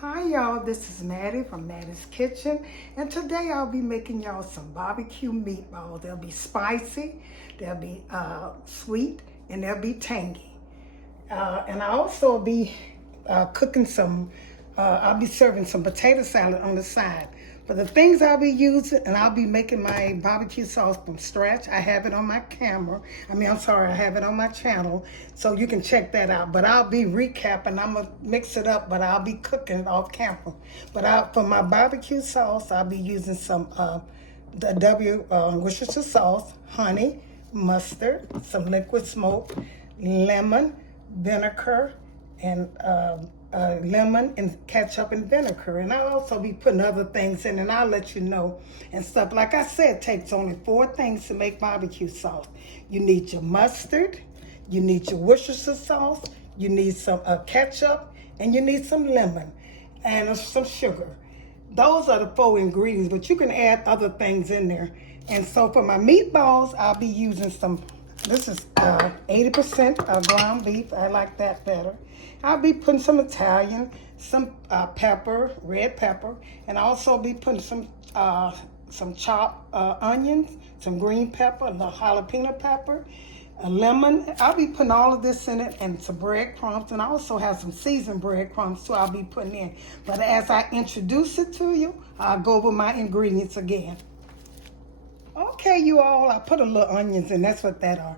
Hi y'all, this is Mattie from Mattie's Kitchen, and today I'll be making y'all some barbecue meatballs. They'll be spicy, they'll be sweet, and they'll be tangy. And I'll also be cooking I'll be serving some potato salad on the side. But the things I'll be using, and I'll be making my barbecue sauce from scratch. I have it on my I have it on my channel, so you can check that out. But I'll be recapping, I'm gonna mix it up, but I'll be cooking it off camera. But for my barbecue sauce, I'll be using some Worcestershire sauce, honey, mustard, some liquid smoke, lemon, vinegar, and lemon and ketchup and vinegar. And I'll also be putting other things in, and I'll let you know and stuff. Like I said, it takes only 4 things to make barbecue sauce. You need your mustard, you need your Worcestershire sauce, you need some ketchup, and you need some lemon and some sugar. Those are the 4 ingredients, but you can add other things in there. And so for my meatballs, I'll be using this is 80% ground beef. I like that better. I'll be putting some Italian, some pepper, red pepper, and I'll also be putting some chopped onions, some green pepper, a little jalapeno pepper, a lemon. I'll be putting all of this in it, and some breadcrumbs, and I also have some seasoned breadcrumbs too I'll be putting in. But as I introduce it to you, I'll go over my ingredients again. Okay, you all, I put a little onions in, that's what that are.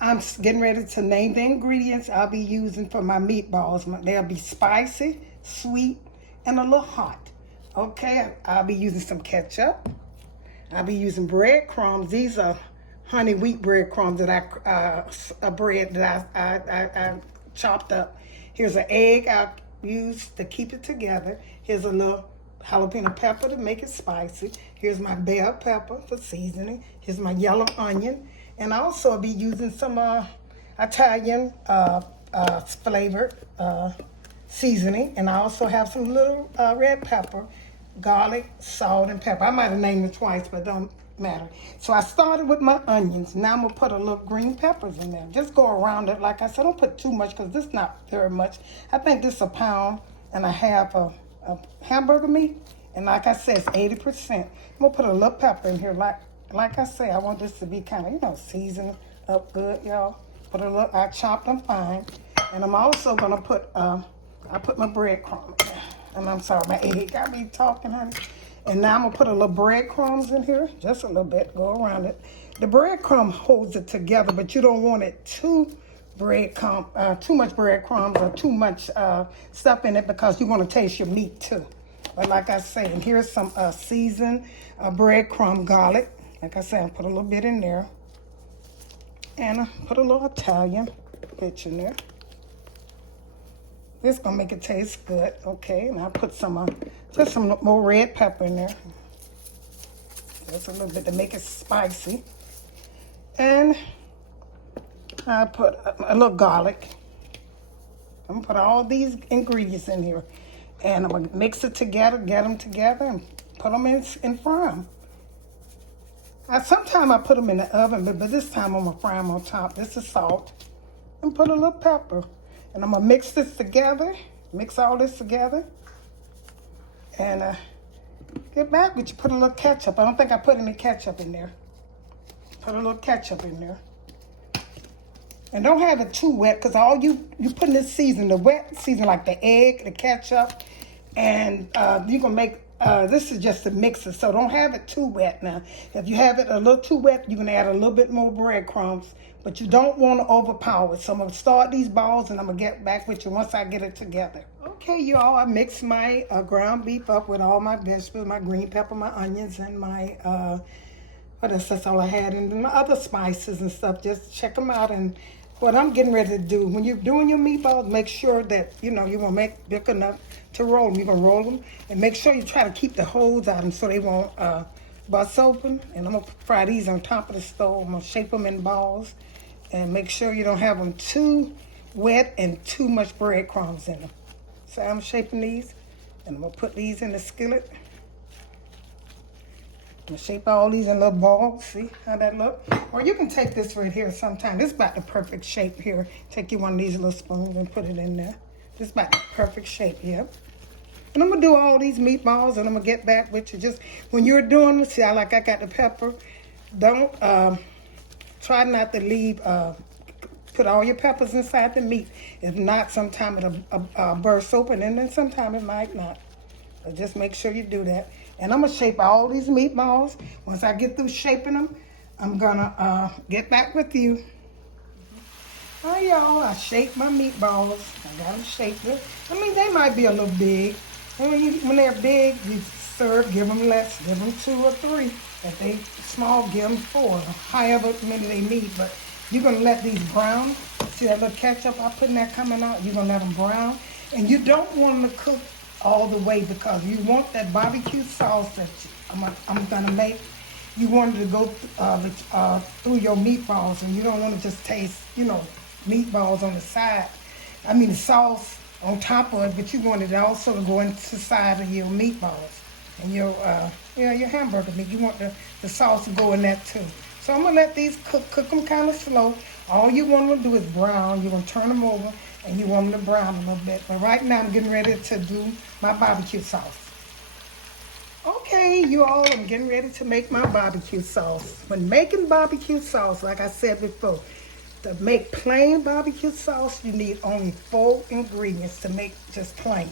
I'm getting ready to name the ingredients I'll be using for my meatballs. They'll be spicy, sweet, and a little hot. Okay, I'll be using some ketchup. I'll be using breadcrumbs. These are honey wheat breadcrumbs that I chopped up. Here's an egg I used to keep it together. Here's a little jalapeno pepper to make it spicy. Here's my bell pepper for seasoning. Here's my yellow onion. And I'll also be using some Italian flavored seasoning. And I also have some little red pepper, garlic, salt, and pepper. I might have named it twice, but it don't matter. So I started with my onions. Now I'm going to put a little green peppers in there. Just go around it. Like I said, don't put too much because this is not very much. I think this is 1.5 pounds of hamburger meat. And like I said, it's 80%. I'm going to put a little pepper in here. Like I say, I want this to be kind of, seasoned up good, y'all. I chopped them fine. And I'm also going to put, I put my breadcrumbs in. And I'm sorry, my egg got me talking, honey. And now I'm going to put a little breadcrumbs in here. Just a little bit, go around it. The breadcrumb holds it together, but you don't want it too much breadcrumbs or too much stuff in it because you want to taste your meat too. But like I say, and here's some seasoned breadcrumb garlic. Like I said, I put a little bit in there. And I put a little Italian bit in there. This is going to make it taste good. Okay, and I put just some more red pepper in there. Just a little bit to make it spicy. And I put a little garlic. I'm going to put all these ingredients in here. And I'm going to mix it together, get them together, and put them in and fry them. Sometimes I put them in the oven, but this time I'm going to fry them on top. This is salt. And put a little pepper. And I'm going to mix this together. Mix all this together. And get back with you. Put a little ketchup. I don't think I put any ketchup in there. Put a little ketchup in there. And don't have it too wet because all you put in this season, the wet season, like the egg, the ketchup, and you're going to make, this is just a mixer, so don't have it too wet now. If you have it a little too wet, you can add a little bit more breadcrumbs, but you don't want to overpower it. So I'm going to start these balls, and I'm going to get back with you once I get it together. Okay, y'all, I mixed my ground beef up with all my vegetables, my green pepper, my onions, and my, that's all I had, and my other spices and stuff. Just check them out. And what I'm getting ready to do, when you're doing your meatballs, make sure that, you want to make big enough to roll them. You're going to roll them, and make sure you try to keep the holes out of them so they won't bust open. And I'm going to fry these on top of the stove. I'm going to shape them in balls, and make sure you don't have them too wet and too much breadcrumbs in them. So I'm shaping these, and I'm going to put these in the skillet. I'm going to shape all these in little balls. See how that look? Or you can take this right here sometime. This is about the perfect shape here. Take you one of these little spoons and put it in there. This is about the perfect shape here. And I'm going to do all these meatballs, and I'm going to get back with you. Just when you're doing them, see, I got the pepper. Don't, try not to leave, put all your peppers inside the meat. If not, sometime it'll burst open, and then sometime it might not. But just make sure you do that. And I'm going to shape all these meatballs. Once I get through shaping them, I'm going to get back with you. All right, y'all, I shaped my meatballs. I got them shaped. I mean, they might be a little big. When they're big, you serve, give them less, give them 2 or 3. If they small, give them 4, however many they need. But you're going to let these brown. See that little ketchup I put in there coming out? You're going to let them brown. And you don't want them to cook all the way because you want that barbecue sauce that I'm going to make. You want it to go through your meatballs, and you don't want to just taste, meatballs on the side. I mean, the sauce on top of it, but you want it also to go into the side of your meatballs and your hamburger meat. You want the sauce to go in that too. So I'm going to let these cook them kind of slow. All you want them to do is brown. You're going to turn them over, and you want them to brown a little bit. But right now, I'm getting ready to do my barbecue sauce. Okay, you all, I'm getting ready to make my barbecue sauce. When making barbecue sauce, like I said before, to make plain barbecue sauce, you need only 4 ingredients to make just plain.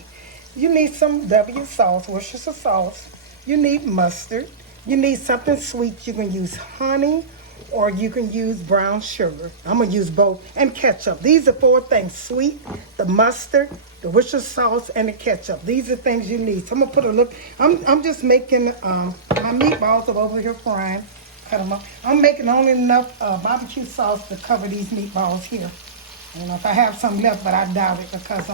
You need some W sauce, Worcestershire sauce. You need mustard. You need something sweet. You can use honey or you can use brown sugar. I'm going to use both. And ketchup. These are 4 things. Sweet, the mustard, the Worcestershire sauce, and the ketchup. These are things you need. So I'm going to put a look. I'm just making my meatballs over here frying. Cut them up. I'm making only enough barbecue sauce to cover these meatballs here. If I have some left, but I doubt it because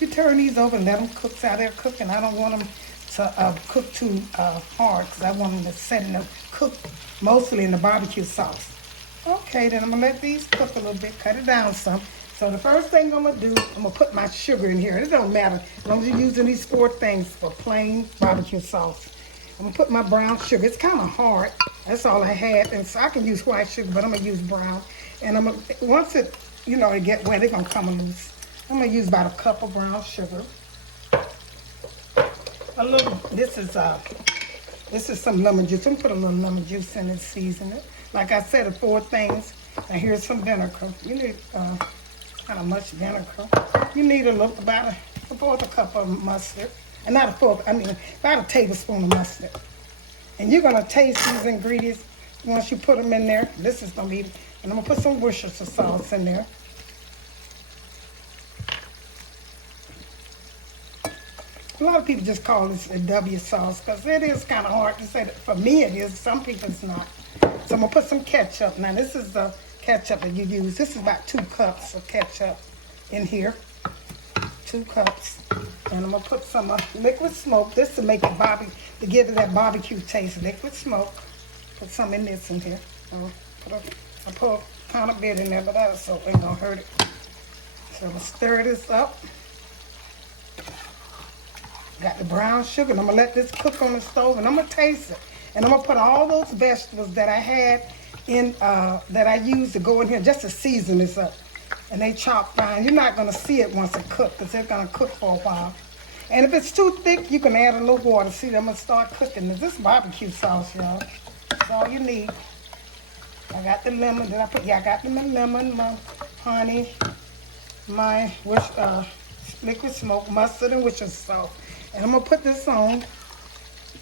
you turn these over and let them cook out there cooking. I don't want them to cook too hard because I want them to set in the cook mostly in the barbecue sauce. Okay, then I'm going to let these cook a little bit, cut it down some. So the first thing I'm going to do, I'm going to put my sugar in here. It don't matter as long as you're using these 4 things for plain barbecue sauce. I'm going to put my brown sugar. It's kind of hard. That's all I had. And so I can use white sugar, but I'm going to use brown. And once it, it get wet, it's going to come loose. I'm going to use about a cup of brown sugar. This is some lemon juice. I'm going to put a little lemon juice in and season it. Like I said, the 4 things. Now here's some vinegar. You need kind of much vinegar. You need about a 1/4 cup of mustard. And not a 4th, about a tablespoon of mustard. And you're going to taste these ingredients once you put them in there. This is going to be, and I'm going to put some Worcestershire sauce in there. A lot of people just call this a W sauce because it is kind of hard to say that. For me it is, some people it's not. So I'm going to put some ketchup. Now this is the ketchup that you use. This is about 2 cups of ketchup in here. 2 cups. And I'm going to put some liquid smoke. This to make it to give it that barbecue taste. Liquid smoke. Put some in this in here. I put kind of bit in there, but that so ain't going to hurt it. So I'm going to stir this up. Got the brown sugar. And I'm going to let this cook on the stove. And I'm going to taste it. And I'm going to put all those vegetables that I had in, that I used to go in here just to season this up. And they chop fine. You're not going to see it once it cooks because it's going to cook for a while. And if it's too thick, you can add a little water. See, I'm going to start cooking this. This is barbecue sauce, y'all. That's all you need. I got the lemon. I got the lemon, my honey, my liquid smoke, mustard, and Worcestershire sauce. And I'm going to put this on.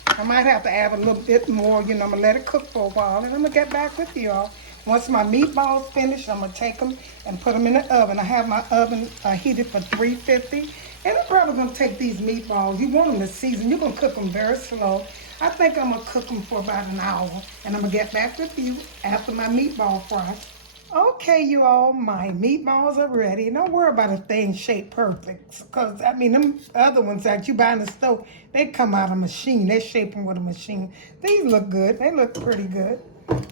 I might have to add a little bit more. I'm going to let it cook for a while. And I'm going to get back with y'all. Once my meatballs finish, I'm going to take them and put them in the oven. I have my oven heated for 350. And I'm probably going to take these meatballs. You want them to season. You're going to cook them very slow. I think I'm going to cook them for about an hour. And I'm going to get back with you after my meatball fry. Okay, you all, my meatballs are ready. Don't worry about a thing shaped perfect. Because, them other ones that you buy in the store, they come out of a machine. They shape them with a machine. These look good. They look pretty good.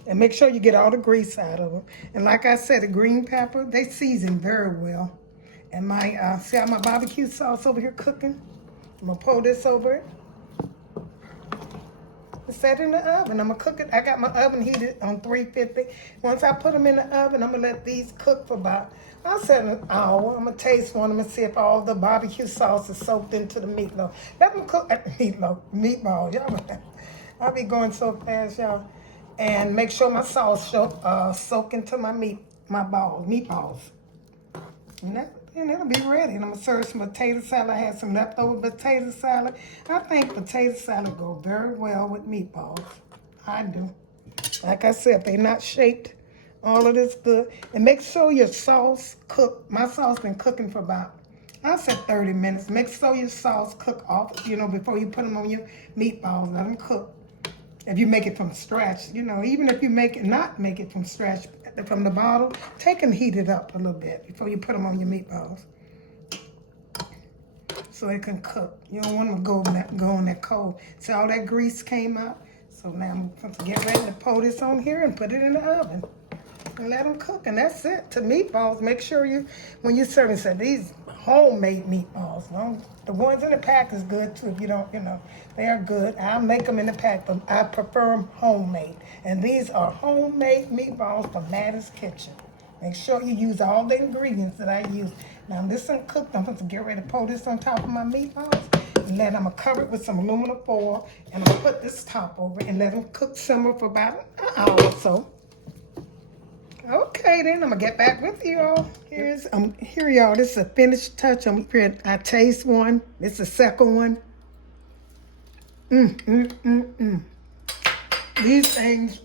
And make sure you get all the grease out of them. And like I said, the green pepper, they season very well. And see how my barbecue sauce over here cooking? I'm going to pour this over it. set it in the oven. I'm gonna cook it. I got my oven heated on 350. Once I put them in the oven, I'm gonna let these cook for about, I'll say an hour. I'm gonna taste one. I'm gonna see if all the barbecue sauce is soaked into the meatloaf. Let them cook meatball. Y'all, I'll be going so fast, y'all. And make sure my sauce soak into my meatballs. And it'll be ready. And I'm gonna serve some potato salad. I had some leftover potato salad. I think potato salad go very well with meatballs. I do. Like I said, if they're not shaped, all of this good. And make sure your sauce cook. My sauce been cooking for about, I said 30 minutes. Make sure your sauce cook off, before you put them on your meatballs. Let them cook. If you make it from scratch, even if you not make it from scratch, from the bottle, take them, heat it up a little bit before you put them on your meatballs, so it can cook. You don't want them to go on that cold. So all that grease came out. So now I'm going to get ready to pour this on here and put it in the oven and let them cook. And that's it. To meatballs, make sure when you're serving, say these homemade meatballs. The ones in the pack is good too. If you don't, they are good. I'll make them in the pack, but I prefer them homemade. And these are homemade meatballs from Mattie's Kitchen. Make sure you use all the ingredients that I use. Now this one cooked. I'm going to get ready to pour this on top of my meatballs. And then I'm going to cover it with some aluminum foil. And I'm going to put this top over and let them cook simmer for about an hour or so. Okay, then I'm gonna get back with you all. Here y'all. This is a finished touch. I taste one. This is the second one. These things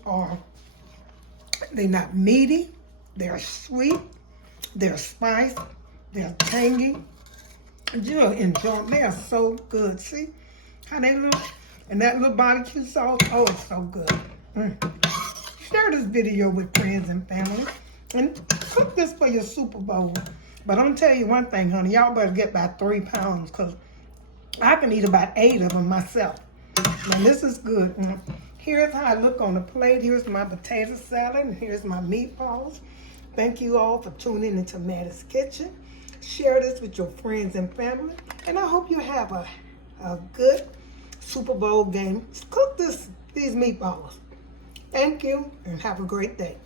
they're not meaty. They're sweet. They're spiced. They're tangy. You'll enjoy them. They are so good. See how they look? And that little barbecue sauce. Oh, it's so good. Share this video with friends and family. And cook this for your Super Bowl. But I'm going to tell you one thing, honey. Y'all better get about 3 pounds, because I can eat about 8 of them myself. Now, this is good. Here's how I look on the plate. Here's my potato salad. And here's my meatballs. Thank you all for tuning into Mattie's Kitchen. Share this with your friends and family. And I hope you have a good Super Bowl game. Cook these meatballs. Thank you, and have a great day.